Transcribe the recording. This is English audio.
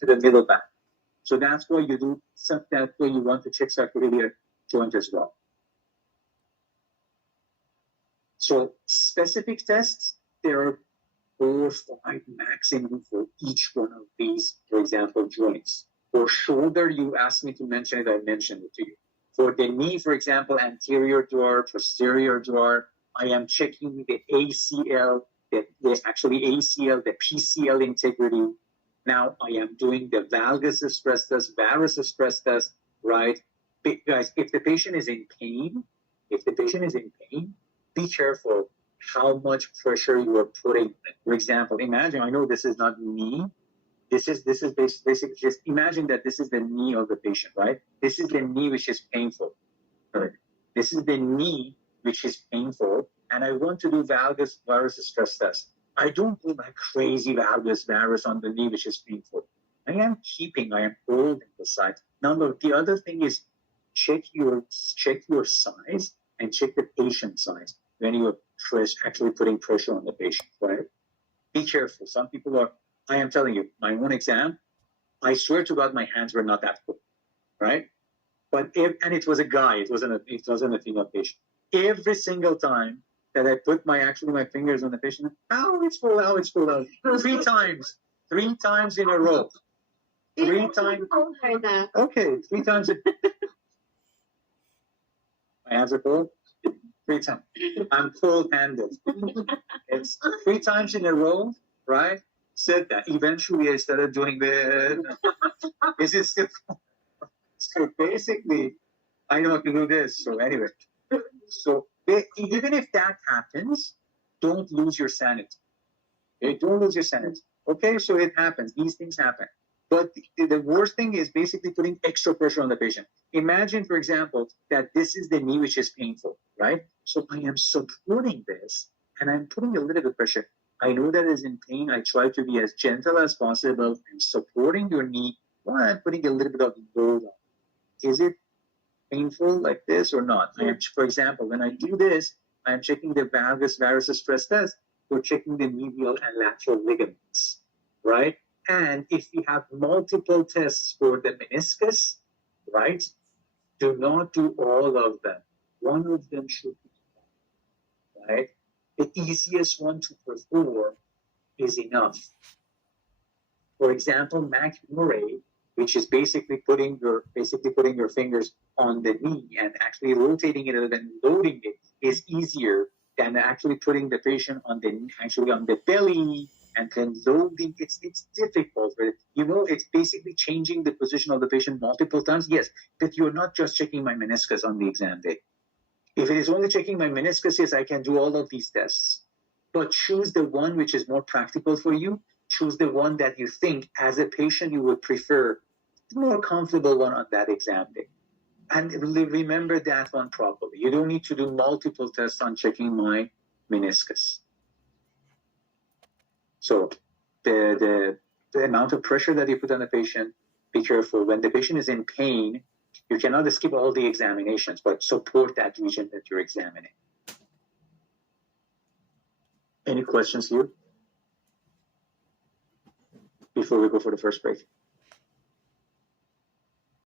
to the middle back. So that's why you do, that's why you want to check sacroiliac joint as well. So specific tests, there are 4 or 5 maximum for each one of these, for example, joints. For shoulder, you asked me to mention it, I mentioned it to you. For the knee, for example, anterior drawer, posterior drawer, I am checking the ACL, the PCL integrity. Now I am doing the valgus stress test, varus stress test, right? Guys, if the patient is in pain, be careful how much pressure you are putting. For example, imagine, I know this is not knee. This is basically just imagine that this is the knee of the patient, right? This is the knee which is painful. Right? This is the knee which is painful, and I want to do valgus varus stress test. I don't do like crazy valgus varus on the knee which is painful. I am holding the side. Now, look, the other thing is check your size and check the patient size when you are actually putting pressure on the patient, right? Be careful. Some people are, I am telling you, my own exam, I swear to God, my hands were not that full, right? But and it was a guy, it wasn't a female patient. Every single time that I put my fingers on the patient, it's full out. 3 times in a row. 3 times. Okay, 3 times. My hands are full. 3 times. I'm full-handed. It's 3 times in a row, right? Said that. Eventually, I started doing the. Is it still? So basically, I know how to do this. So anyway, so even if that happens, don't lose your sanity. Okay? Don't lose your sanity. Okay, so it happens. These things happen. But the worst thing is basically putting extra pressure on the patient. Imagine, for example, that this is the knee which is painful, right? So I am supporting this, and I'm putting a little bit of pressure. I know that is in pain. I try to be as gentle as possible. I'm supporting your knee while I'm putting a little bit of load on. Is it painful like this or not? For example, when I do this, I'm checking the valgus varus stress test. We're checking the medial and lateral ligaments, right? And if we have multiple tests for the meniscus, right, do not do all of them. One of them should be done, right? The easiest one to perform is enough. For example, MAC Xray, which is basically putting your fingers on the knee and actually rotating it and then loading it, is easier than actually putting the patient on the belly and then loading. It's difficult. It's basically changing the position of the patient multiple times. Yes, but you're not just checking my meniscus on the exam day. If it is only checking my meniscus, yes, I can do all of these tests. But choose the one which is more practical for you. Choose the one that you think, as a patient, you would prefer, the more comfortable one on that exam day. And remember that one properly. You don't need to do multiple tests on checking my meniscus. So the amount of pressure that you put on the patient, be careful. When the patient is in pain, you cannot skip all the examinations, but support that region that you're examining. Any questions here before we go for the first break?